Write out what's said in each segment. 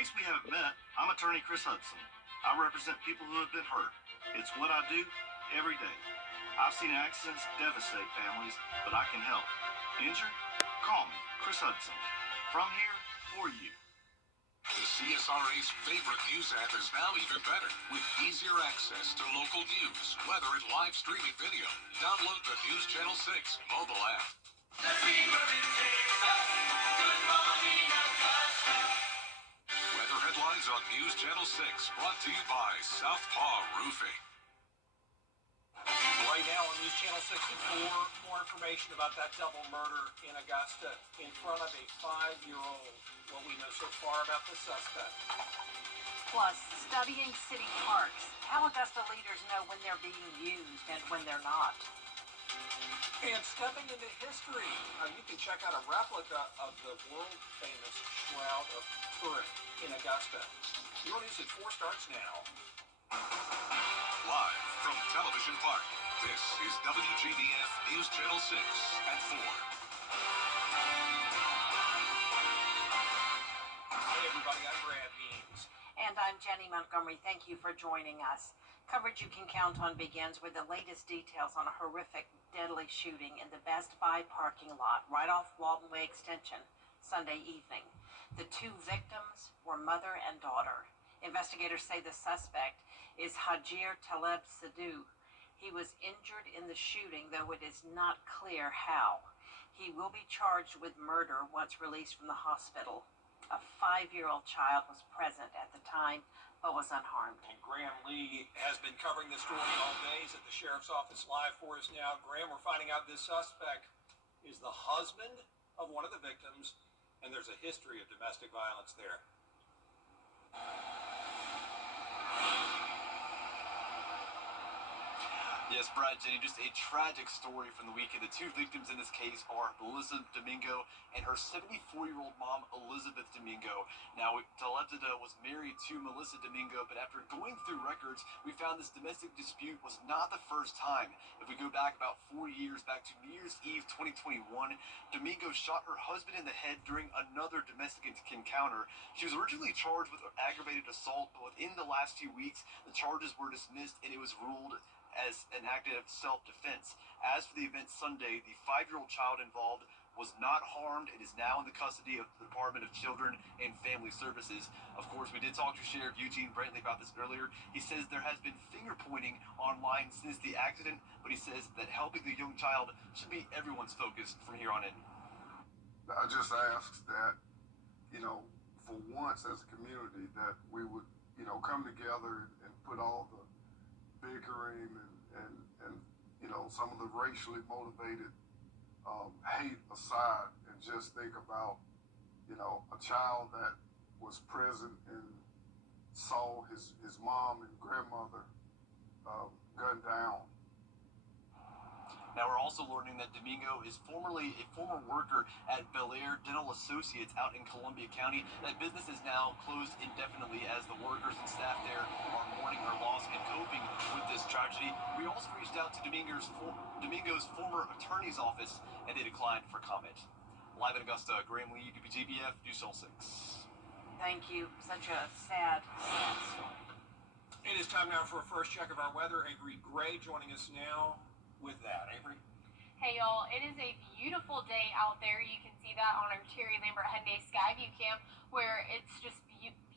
case we haven't met, I'm attorney Chris Hudson. I represent people who have been hurt. It's what I do every day. I've seen accidents devastate families, but I can help. Injured? Call me, Chris Hudson. From here, for you. The CSRA's favorite news app is now even better with easier access to local news, weather, and live streaming video. Download the News Channel 6 mobile app. Weather headlines on News Channel 6 brought to you by Southpaw Roofing. Right now on News Channel 64, more information about that double murder in Augusta in front of a 5-year-old. What we know so far about the suspect. Plus, studying city parks, how Augusta leaders know when they're being used and when they're not. And stepping into history, you can check out a replica of the world-famous Shroud of Turin in Augusta. Your news at 4 starts now. Live from Television Park, this is WJBF News Channel 6 at 4. Hey everybody, I'm Brad Means. And I'm Jenny Montgomery. Thank you for joining us. Coverage you can count on begins with the latest details on a horrific, deadly shooting in the Best Buy parking lot right off Walton Way Extension Sunday evening. The 2 victims were mother and daughter. Investigators say the suspect is Hajir Taleb Sadhu. He was injured in the shooting, though it is not clear how. He will be charged with murder once released from the hospital. A 5-year-old child was present at the time, but was unharmed. And Graham Lee has been covering this story all days at the Sheriff's Office live for us now. Graham, we're finding out this suspect is the husband of one of the victims, and there's a history of domestic violence there. Yes, Brad, Jenny, just a tragic story from the weekend. The 2 victims in this case are Melissa Domingo and her 74-year-old mom, Elizabeth Domingo. Now, Talebzada was married to Melissa Domingo, but after going through records, we found this domestic dispute was not the first time. If we go back about 4 years, back to New Year's Eve 2021, Domingo shot her husband in the head during another domestic encounter. She was originally charged with aggravated assault, but within the last few weeks, the charges were dismissed and it was ruled as an act of self-defense. As for the event Sunday, the 5-year-old child involved was not harmed and is now in the custody of the Department of Children and Family Services. Of course, we did talk to Sheriff Eugene Brantley about this earlier. He says there has been finger-pointing online since the accident, but he says that helping the young child should be everyone's focus from here on in. I just asked that, for once as a community, that we would, come together and put all the bickering and some of the racially motivated hate aside and just think about a child that was present and saw his mom and grandmother gunned down. Now, we're also learning that Domingo is formerly a former worker at Bel Air Dental Associates out in Columbia County. That business is now closed indefinitely as the workers and staff there are mourning her loss and coping with this tragedy. We also reached out to Domingo's former attorney's office, and they declined for comment. Live in Augusta, Graham Lee, WJBF, News Channel 6. Thank you. Such a sad story. It is time now for a first check of our weather. Avery Gray joining us now with that. Avery? Hey y'all, it is a beautiful day out there. You can see that on our Terry Lambert Hyundai Skyview cam, where it's just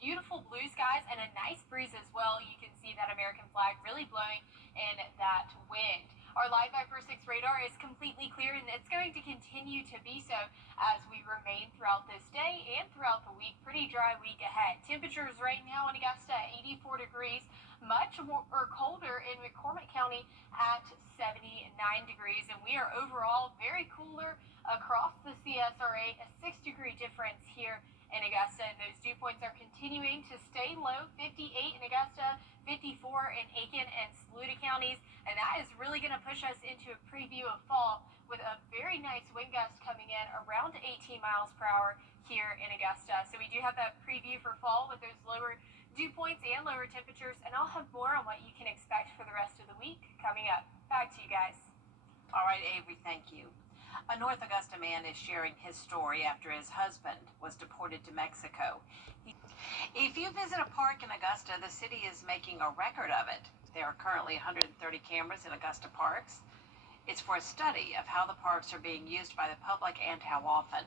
beautiful blue skies and a nice breeze as well. You can see that American flag really blowing in that wind. Our Live 546 radar is completely clear, and it's going to continue to be so as we remain throughout this day and throughout the week. Pretty dry week ahead. Temperatures right now in Augusta, 84 degrees. Much more or colder in McCormick County at 79 degrees, and we are overall very cooler across the CSRA. A 6-degree difference here in Augusta, and those dew points are continuing to stay low. 58 in Augusta, 54 in Aiken and Saluda counties, and that is really going to push us into a preview of fall with a very nice wind gust coming in around 18 miles per hour here in Augusta. So we do have that preview for fall with those lower dew points and lower temperatures, and I'll have more on what you can expect for the rest of the week coming up. Back to you guys. All right, Avery, thank you. A North Augusta man is sharing his story after his husband was deported to Mexico. If you visit a park in Augusta, the city is making a record of it. There are currently 130 cameras in Augusta parks. It's for a study of how the parks are being used by the public and how often.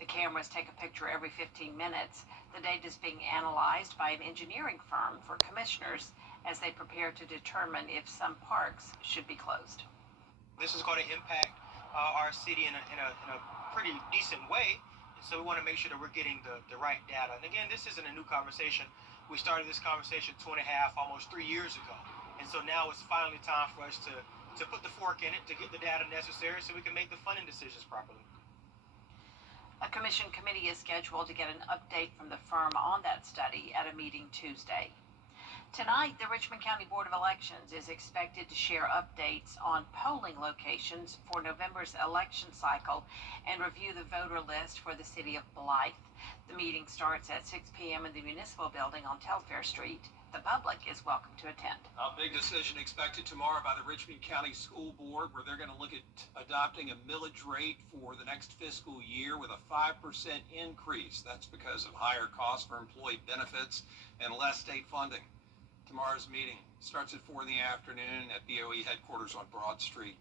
The cameras take a picture every 15 minutes. The data is being analyzed by an engineering firm for commissioners as they prepare to determine if some parks should be closed. This is going to impact our city in a pretty decent way. So we want to make sure that we're getting the right data. And again, this isn't a new conversation. We started this conversation 2.5, almost 3 years ago. And so now it's finally time for us to put the fork in it, to get the data necessary so we can make the funding decisions properly. A commission committee is scheduled to get an update from the firm on that study at a meeting Tuesday. Tonight, the Richmond County Board of Elections is expected to share updates on polling locations for November's election cycle and review the voter list for the city of Blythe. The meeting starts at 6 p.m. in the Municipal Building on Telfair Street. The public is welcome to attend. A big decision expected tomorrow by the Richmond County School Board, where they're going to look at adopting a millage rate for the next fiscal year with a 5% increase. That's because of higher costs for employee benefits and less state funding. Tomorrow's meeting starts at 4 in the afternoon at BOE headquarters on Broad Street.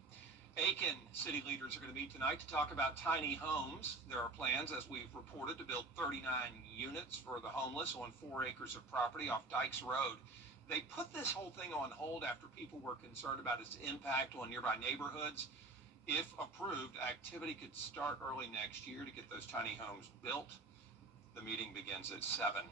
Aiken city leaders are going to meet tonight to talk about tiny homes. There are plans, as we've reported, to build 39 units for the homeless on 4 acres of property off Dykes Road. They put this whole thing on hold after people were concerned about its impact on nearby neighborhoods. If approved, activity could start early next year to get those tiny homes built. The meeting begins at 7.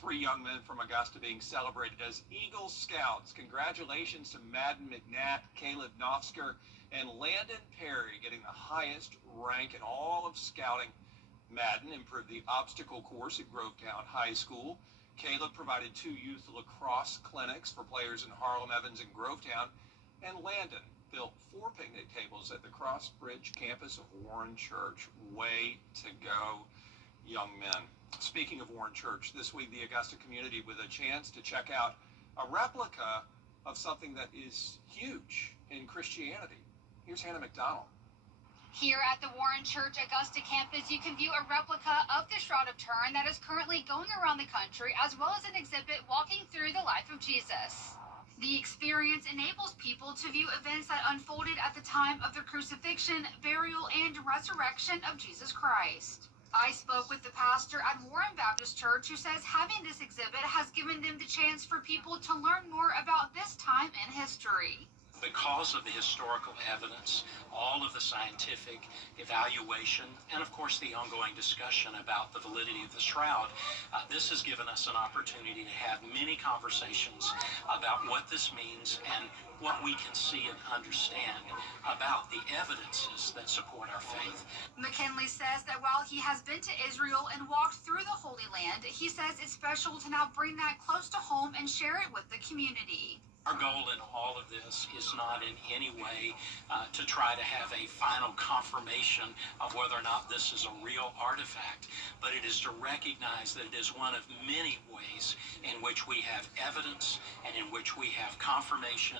3 young men from Augusta being celebrated as Eagle Scouts. Congratulations to Madden McNatt, Caleb Nofsker, and Landon Perry getting the highest rank in all of scouting. Madden improved the obstacle course at Grovetown High School. Caleb provided 2 youth lacrosse clinics for players in Harlem, Evans, and Grovetown. And Landon built 4 picnic tables at the Cross Bridge campus of Warren Church. Way to go, young men. Speaking of Warren Church, this week the Augusta community with a chance to check out a replica of something that is huge in Christianity. Here's Hannah McDonald. Here at the Warren Church Augusta campus, you can view a replica of the Shroud of Turin that is currently going around the country, as well as an exhibit walking through the life of Jesus. The experience enables people to view events that unfolded at the time of the crucifixion, burial, and resurrection of Jesus Christ. I spoke with the pastor at Warren Baptist Church, who says having this exhibit has given them the chance for people to learn more about this time in history. Because of the historical evidence, all of the scientific evaluation, and of course the ongoing discussion about the validity of the shroud, this has given us an opportunity to have many conversations about what this means and what we can see and understand about the evidences that support our faith. McKinley says that while he has been to Israel and walked through the Holy Land, he says it's special to now bring that close to home and share it with the community. Our goal in all of this is not in any way to try to have a final confirmation of whether or not this is a real artifact, but it is to recognize that it is one of many ways in which we have evidence and in which we have confirmation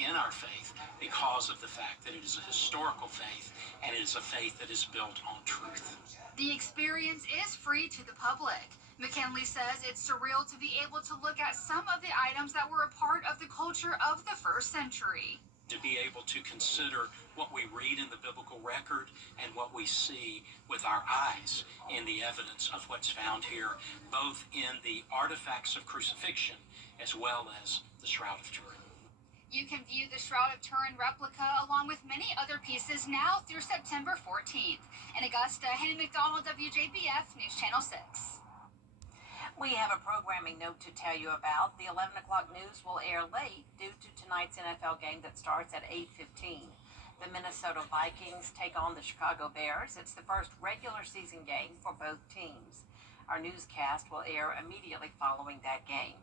in our faith because of the fact that it is a historical faith and it is a faith that is built on truth. The experience is free to the public. McKinley says it's surreal to be able to look at some of the items that were a part of the culture of the first century. To be able to consider what we read in the biblical record and what we see with our eyes in the evidence of what's found here, both in the artifacts of crucifixion as well as the Shroud of Turin. You can view the Shroud of Turin replica along with many other pieces now through September 14th. In Augusta, Hannah McDonald, WJBF News Channel 6. We have a programming note to tell you about. The 11 o'clock news will air late due to tonight's NFL game that starts at 8:15. The Minnesota Vikings take on the Chicago Bears. It's the first regular season game for both teams. Our newscast will air immediately following that game.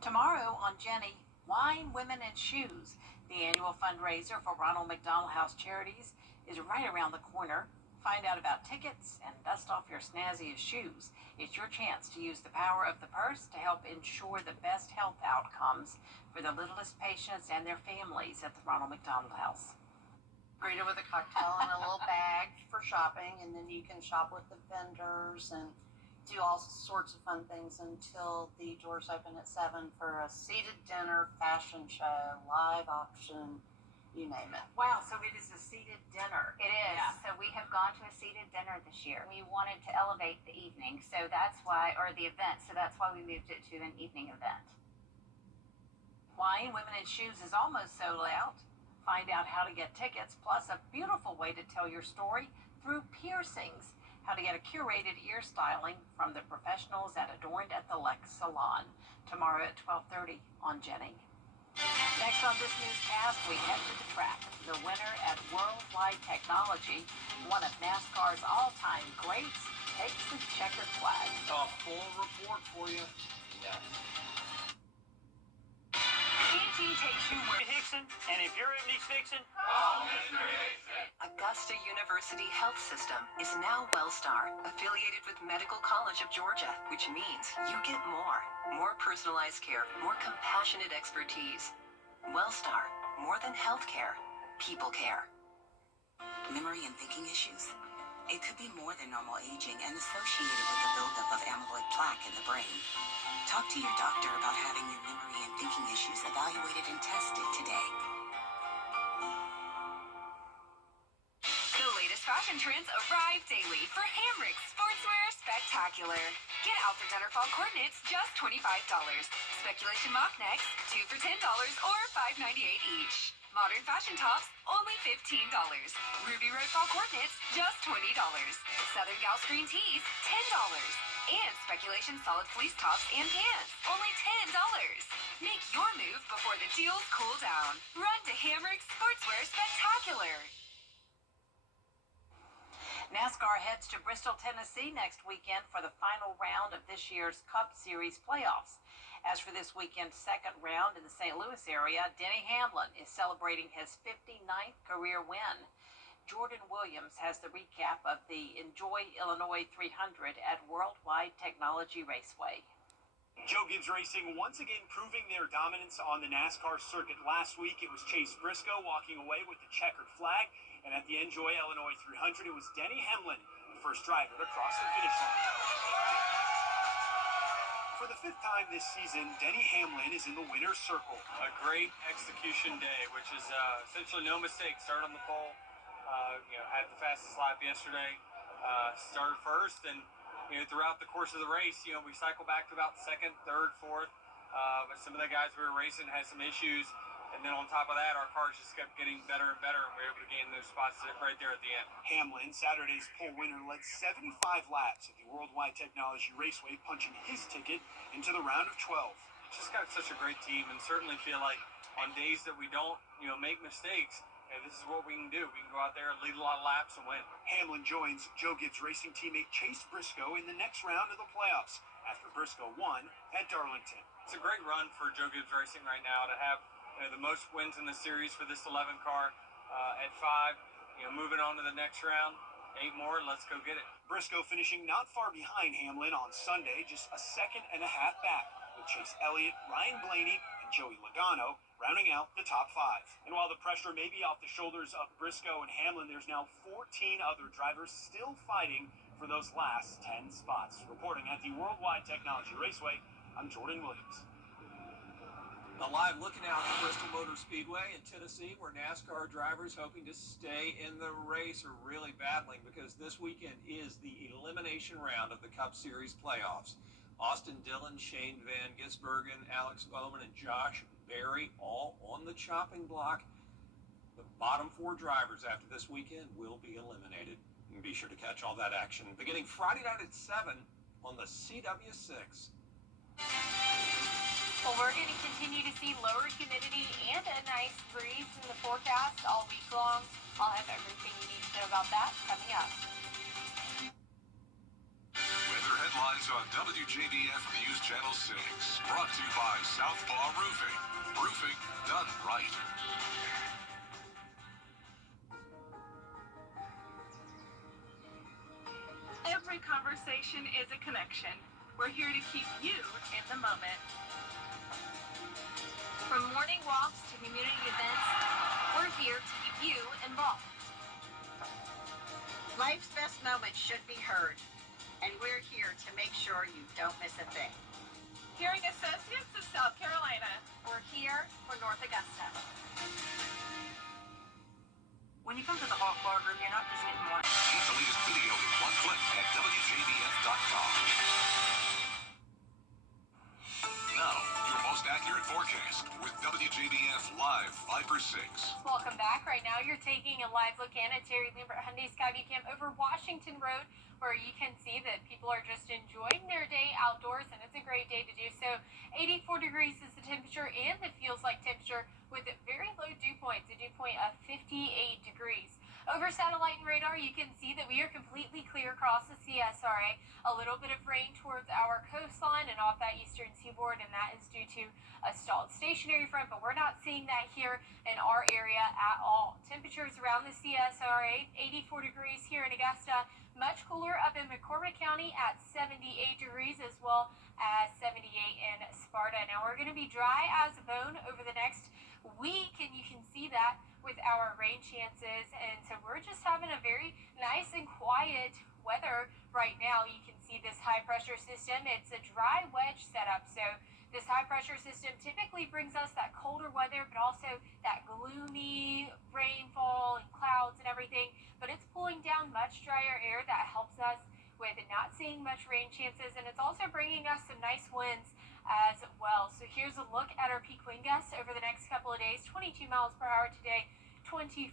Tomorrow on Jenny, Wine, Women, and Shoes. The annual fundraiser for Ronald McDonald House Charities is right around the corner. Find out about tickets and dust off your snazziest shoes. It's your chance to use the power of the purse to help ensure the best health outcomes for the littlest patients and their families at the Ronald McDonald House. Greeted with a cocktail and a little bag for shopping, and then you can shop with the vendors and do all sorts of fun things until the doors open at 7 for a seated dinner, fashion show, live auction, you name it. Wow, so it is a seated dinner. It is. Yeah. So we have gone to a seated dinner this year. We wanted to elevate the evening, so that's why, or the event, so that's why we moved it to an evening event. Wine, Women, and Shoes is almost sold out. Find out how to get tickets, plus a beautiful way to tell your story through piercings. How to get a curated ear styling from the professionals at Adorned at the Lex Salon. Tomorrow at 12:30 on Jennings. Next on this newscast, we head to the track. The winner at Worldwide Technology, one of NASCAR's all-time greats, takes the checkered flag. A full report for you. Yeah. ET takes you where Hickson, and if you're in fixing, Augusta University Health System is now WellStar, affiliated with Medical College of Georgia, which means you get more personalized care, more compassionate expertise. WellStar, more than healthcare, people care. Memory and thinking issues? It could be more than normal aging and associated with the buildup of amyloid plaque in the brain. Talk to your doctor about having your memory and thinking issues evaluated and tested today. The latest fashion trends arrive daily for Hamrick's Sportswear Spectacular. Get out for dinner fall coordinates, just $25. Speculation mock necks, 2 for $10 or $5.98 each. Modern fashion tops, only $15. Ruby Road fall coordinates, just $20. Southern Gal screen tees, $10. And speculation solid fleece tops and pants, only $10. Make your move before the deals cool down. Run to Hamrick's Sportswear Spectacular. NASCAR heads to Bristol, Tennessee next weekend for the final round of this year's Cup Series playoffs. As for this weekend's second round in the St. Louis area, Denny Hamlin is celebrating his 59th career win. Jordan Williams has the recap of the Enjoy Illinois 300 at Worldwide Technology Raceway. Joe Gibbs Racing once again proving their dominance on the NASCAR circuit. Last week it was Chase Briscoe walking away with the checkered flag, and at the Enjoy Illinois 300 it was Denny Hamlin, the first driver to cross the finish line. For the 5th time this season, Denny Hamlin is in the winner's circle. A great execution day, which is essentially no mistake. Started on the pole, had the fastest lap yesterday, started first, and throughout the course of the race, we cycle back to about second, third, fourth, but some of the guys we were racing had some issues, and then on top of that, our cars just kept getting better and better, and we were able to gain those spots right there at the end. Hamlin, Saturday's pole winner, led 75 laps at the Worldwide Technology Raceway, punching his ticket into the round of 12. Just got such a great team, and certainly feel like on days that we don't, make mistakes, this is what we can do. We can go out there and lead a lot of laps and win. Hamlin joins Joe Gibbs Racing teammate Chase Briscoe in the next round of the playoffs after Briscoe won at Darlington. It's a great run for Joe Gibbs Racing right now to have the most wins in the series for this 11 car at 5. Moving on to the next round, 8 more. Let's go get it. Briscoe finishing not far behind Hamlin on Sunday, just a second and a half back, with Chase Elliott, Ryan Blaney, and Joey Logano rounding out the top 5. And while the pressure may be off the shoulders of Briscoe and Hamlin, there's now 14 other drivers still fighting for those last 10 spots. Reporting at the Worldwide Technology Raceway, I'm Jordan Williams. A live looking out at Bristol Motor Speedway in Tennessee, where NASCAR drivers hoping to stay in the race are really battling, because this weekend is the elimination round of the Cup Series playoffs. Austin Dillon, Shane Van Gisbergen, Alex Bowman, and Josh Berry all on the chopping block. The bottom 4 drivers after this weekend will be eliminated. And be sure to catch all that action beginning Friday night at 7 on the CW6. Well, we're going to continue to see lower humidity and a nice breeze in the forecast all week long. I'll have everything you need to know about that coming up. Weather headlines on WJBF News Channel 6. Brought to you by Southpaw Roofing. Roofing done right. Every conversation is a connection. We're here to keep you in the moment. From morning walks to community events, we're here to keep you involved. Life's best moments should be heard. and we're here to make sure you don't miss a thing. Hearing Associates of South Carolina. We're here for North Augusta. When you come to the Hawk Bar Group, you're not just getting one. Get the latest video in one click at WJBF.com. Now, your most accurate forecast with WJBF Live 5 for 6. Welcome back. Right now, you're taking a live look in at Terry Lambert Hyundai Skyview Camp over Washington Road, where you can see that people are just enjoying their day outdoors, and it's a great day to do so. 84 degrees is the temperature, and it feels like temperature with very low dew points, a dew point of 58 degrees. Over satellite and radar, you can see that we are completely clear across the CSRA. A little bit of rain towards our coastline and off that eastern seaboard, and that is due to a stalled stationary front, but we're not seeing that here in our area at all. Temperatures around the CSRA, 84 degrees here in Augusta, much cooler up in McCormick County at 78 degrees, as well as 78 in Sparta. Now we're going to be dry as a bone over the next week, and you can see that with our rain chances, and so we're just having a very nice and quiet weather right now. You can see this high pressure system. It's a dry wedge setup, so this high pressure system typically brings us that colder weather, but also that gloomy rainfall and clouds and everything, but it's pulling down much drier air that helps us with not seeing much rain chances, and it's also bringing us some nice winds as well. So here's a look at our peak wind gusts over the next couple of days. 22 miles per hour today, 24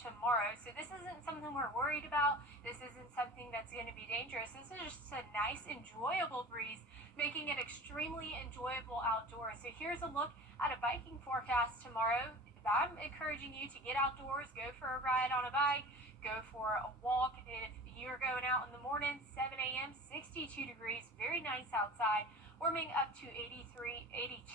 tomorrow. So this isn't something we're worried about. This isn't something that's going to be dangerous. This is just a nice, enjoyable breeze, making it extremely enjoyable outdoors. So here's a look at a biking forecast tomorrow. I'm encouraging you to get outdoors, go for a ride on a bike, go for a walk. If you're going out in the morning, 7 a.m., 62 degrees, very nice outside, warming up to 83,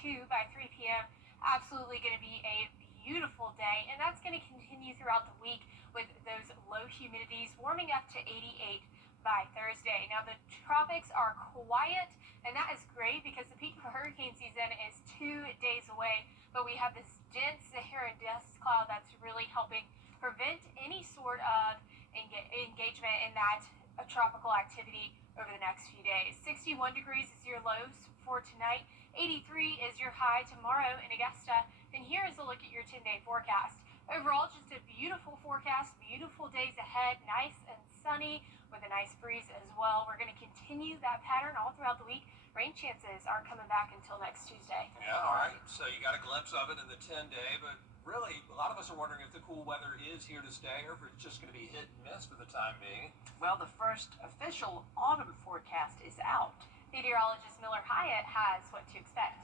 82 by 3 p.m. Absolutely going to be a beautiful day, and that's going to continue throughout the week with those low humidities, warming up to 88 by Thursday. Now, the tropics are quiet, and that is great because the peak of hurricane season is 2 days away, but we have this dense Sahara dust cloud that's really helping prevent any sort of engagement in that tropical activity over the next few days. 61 degrees is your lows for tonight. 83 is your high tomorrow in Augusta. And here is a look at your 10-day forecast. Overall, just a beautiful forecast, beautiful days ahead, nice and sunny with a nice breeze as well. We're going to continue that pattern all throughout the week. Rain chances aren't coming back until next Tuesday. Yeah, all right. So you got a glimpse of it in the 10-day, but really, a lot of us are wondering if the cool weather is here to stay or if it's just going to be hit and miss for the time being. Well, the first official autumn forecast is out. Meteorologist Miller Hyatt has what to expect.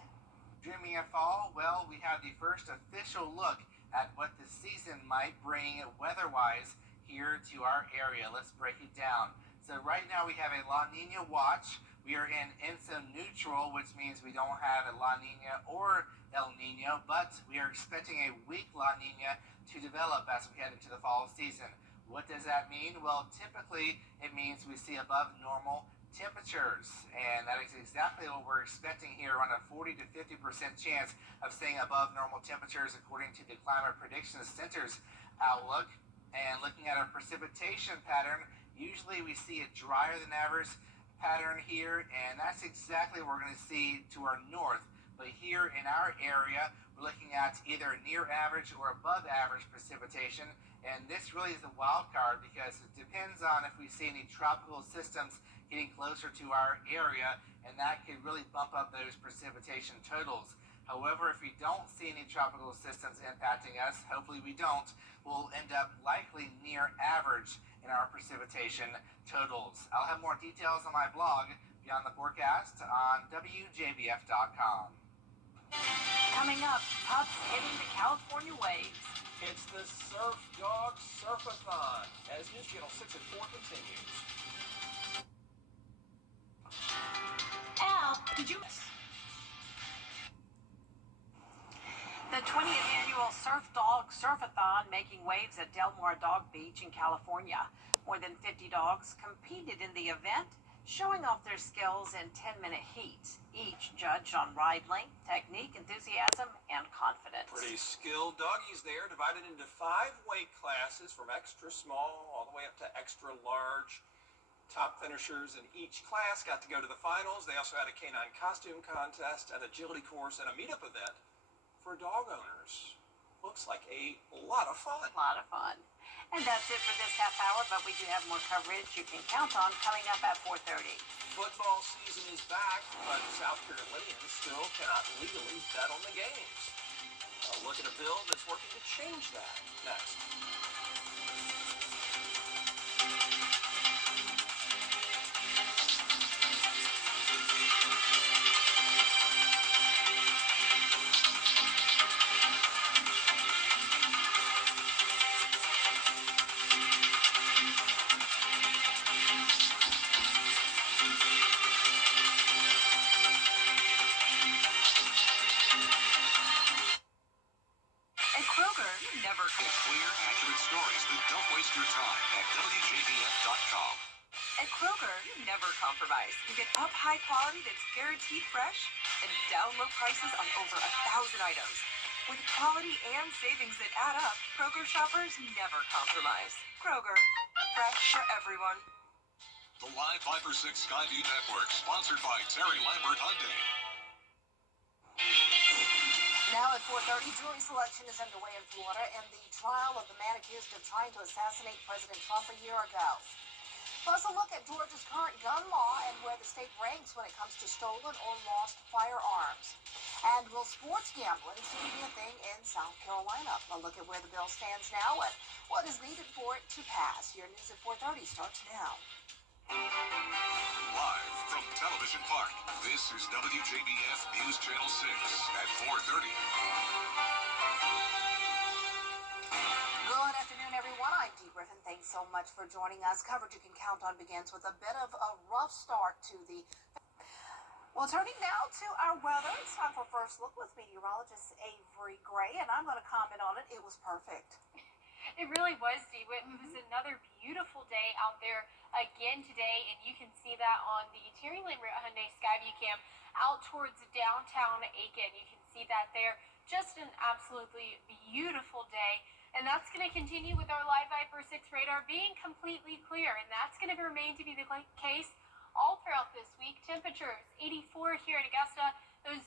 Dreaming of fall? Well, we have the first official look at what the season might bring weather-wise here to our area. Let's break it down. So right now we have a La Nina watch. We are in ENSO neutral, which means we don't have a La Nina or El Nino, but we are expecting a weak La Nina to develop as we head into the fall season. What does that mean? Well, typically it means we see above normal temperatures, and that is exactly what we're expecting here, around a 40 to 50% chance of seeing above normal temperatures according to the Climate Prediction Center's outlook. And looking at our precipitation pattern, usually we see a drier than average pattern here, and that's exactly what we're going to see to our north. But here in our area, we're looking at either near average or above average precipitation, and this really is the wild card because it depends on if we see any tropical systems getting closer to our area, and that could really bump up those precipitation totals. However, if we don't see any tropical systems impacting us, hopefully we don't, we'll end up likely near average in our precipitation totals. I'll have more details on my blog Beyond the Forecast on WJBF.com. Coming up, pups hitting the California waves. It's the Surf Dog Surfathon as News Channel 6 at 4 continues. Al, did you... The 20th annual Surf Dog Surfathon making waves at Del Mar Dog Beach in California. More than 50 dogs competed in the event, showing off their skills in 10-minute heats, each judged on ride length, technique, enthusiasm, and confidence. Pretty skilled doggies there, divided into 5 weight classes from extra small all the way up to extra large. Top finishers in each class got to go to the finals. They also had a canine costume contest, an agility course, and a meetup event for dog owners. Looks like a lot of fun. A lot of fun. And that's it for this half hour, but we do have more coverage you can count on coming up at 4:30. Football season is back, but South Carolinians still cannot legally bet on the games. A look at a bill that's working to change that next. At Kroger, never Get clear, accurate stories that don't waste your time at WJBF.com. At Kroger, never compromise. You get up high quality that's guaranteed fresh and down low prices on over 1,000 items. With quality and savings that add up, Kroger shoppers never compromise. Kroger, fresh for everyone. The Live 5 for 6 Skyview Network, sponsored by Terry Lambert Hyundai. Now at 4:30, jury selection is underway in Florida in the trial of the man accused of trying to assassinate President Trump a year ago. Plus, a look at Georgia's current gun law and where the state ranks when it comes to stolen or lost firearms. And will sports gambling soon be a thing in South Carolina? A look at where the bill stands now and what is needed for it to pass. Your news at 4:30 starts now. Live from Television Park, this is WJBF News Channel 6 at 4:30. Good afternoon, everyone. I'm Dee Griffin. Thanks so much for joining us. Coverage you can count on begins with a bit of a rough start to the... Well, turning now to our weather, it's time for First Look with meteorologist Avery Gray, and I'm going to comment on it. It was perfect. It really was, Dee. It was another beautiful day out there again today, and you can see that on the Terry Lambert Hyundai Skyview Cam out towards downtown Aiken. You can see that there. Just an absolutely beautiful day, and that's going to continue with our Live Viper 6 radar being completely clear, and that's going to remain to be the case all throughout this week. Temperatures 84 here at Augusta. Those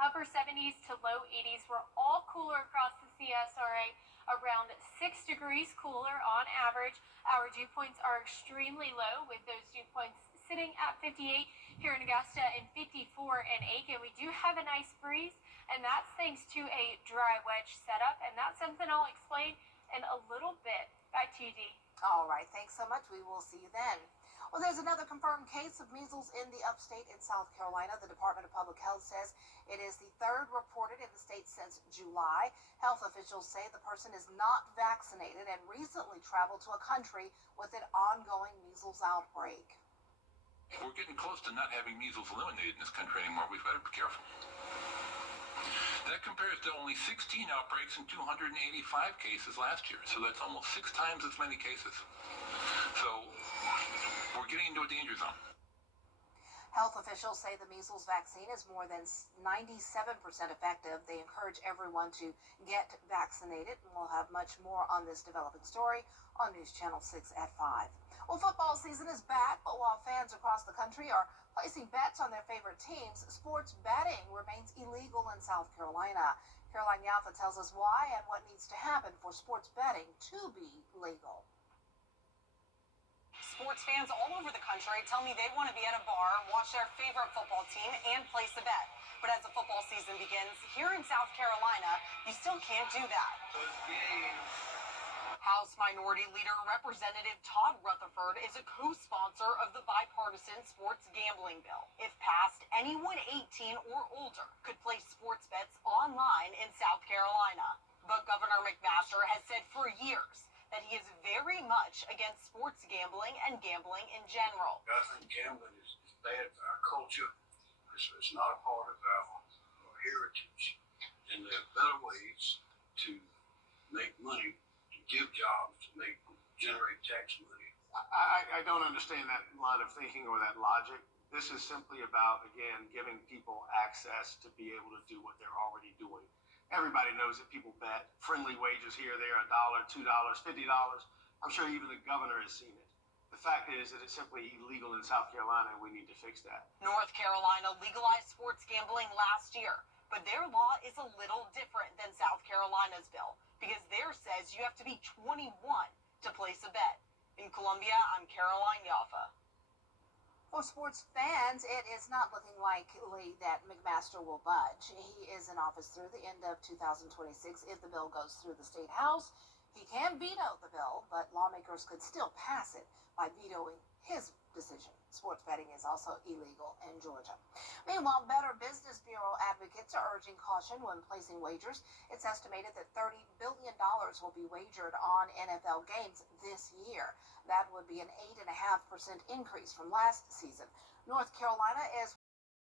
upper 70s to low 80s. We're all cooler across the CSRA, around 6 degrees cooler on average. Our dew points are extremely low, with those dew points sitting at 58 here in Augusta and 54 in Aiken. We do have a nice breeze, and that's thanks to a dry wedge setup, and that's something I'll explain in a little bit. Back to you, Dee. All right. Thanks so much. We will see you then. Well, there's another confirmed case of measles in the upstate in South Carolina. The Department of Public Health says it is the third reported in the state since July. Health officials say the person is not vaccinated and recently traveled to a country with an ongoing measles outbreak. We're getting close to not having measles eliminated in this country anymore. We've got to be careful. That compares to only 16 outbreaks and 285 cases last year. So that's almost 6 times as many cases. So we're getting into a danger zone. Health officials say the measles vaccine is more than 97% effective. They encourage everyone to get vaccinated, and we'll have much more on this developing story on News Channel 6 at 5. Well, football season is back, but while fans across the country are placing bets on their favorite teams, sports betting remains illegal in South Carolina. Caroline Yaffa tells us why and what needs to happen for sports betting to be legal. Sports fans all over the country tell me they want to be at a bar, watch their favorite football team, and place a bet. But as the football season begins, here in South Carolina, you still can't do that. House Minority Leader Representative Todd Rutherford is a co-sponsor of the bipartisan sports gambling bill. If passed, anyone 18 or older could place sports bets online in South Carolina. But Governor McMaster has said for years that he is very much against sports gambling and gambling in general. I think gambling is bad for our culture. It's not a part of our heritage. And there are better ways to make money, to give jobs, to generate tax money. I don't understand that line of thinking or that logic. This is simply about, again, giving people access to be able to do what they're already doing. Everybody knows that people bet. Friendly wages here, there, $1, $2, $50. I'm sure even the governor has seen it. The fact is that it's simply illegal in South Carolina, and we need to fix that. North Carolina legalized sports gambling last year, but their law is a little different than South Carolina's bill because theirs says you have to be 21 to place a bet. In Columbia, I'm Caroline Yaffa. For sports fans, it is not looking likely that McMaster will budge. He is in office through the end of 2026 if the bill goes through the state house. He can veto the bill, but lawmakers could still pass it by vetoing his decision. Sports betting is also illegal in Georgia. Meanwhile, Better Business Bureau advocates are urging caution when placing wagers. It's estimated that $30 billion will be wagered on NFL games this year. That would be an 8.5% increase from last season. North Carolina is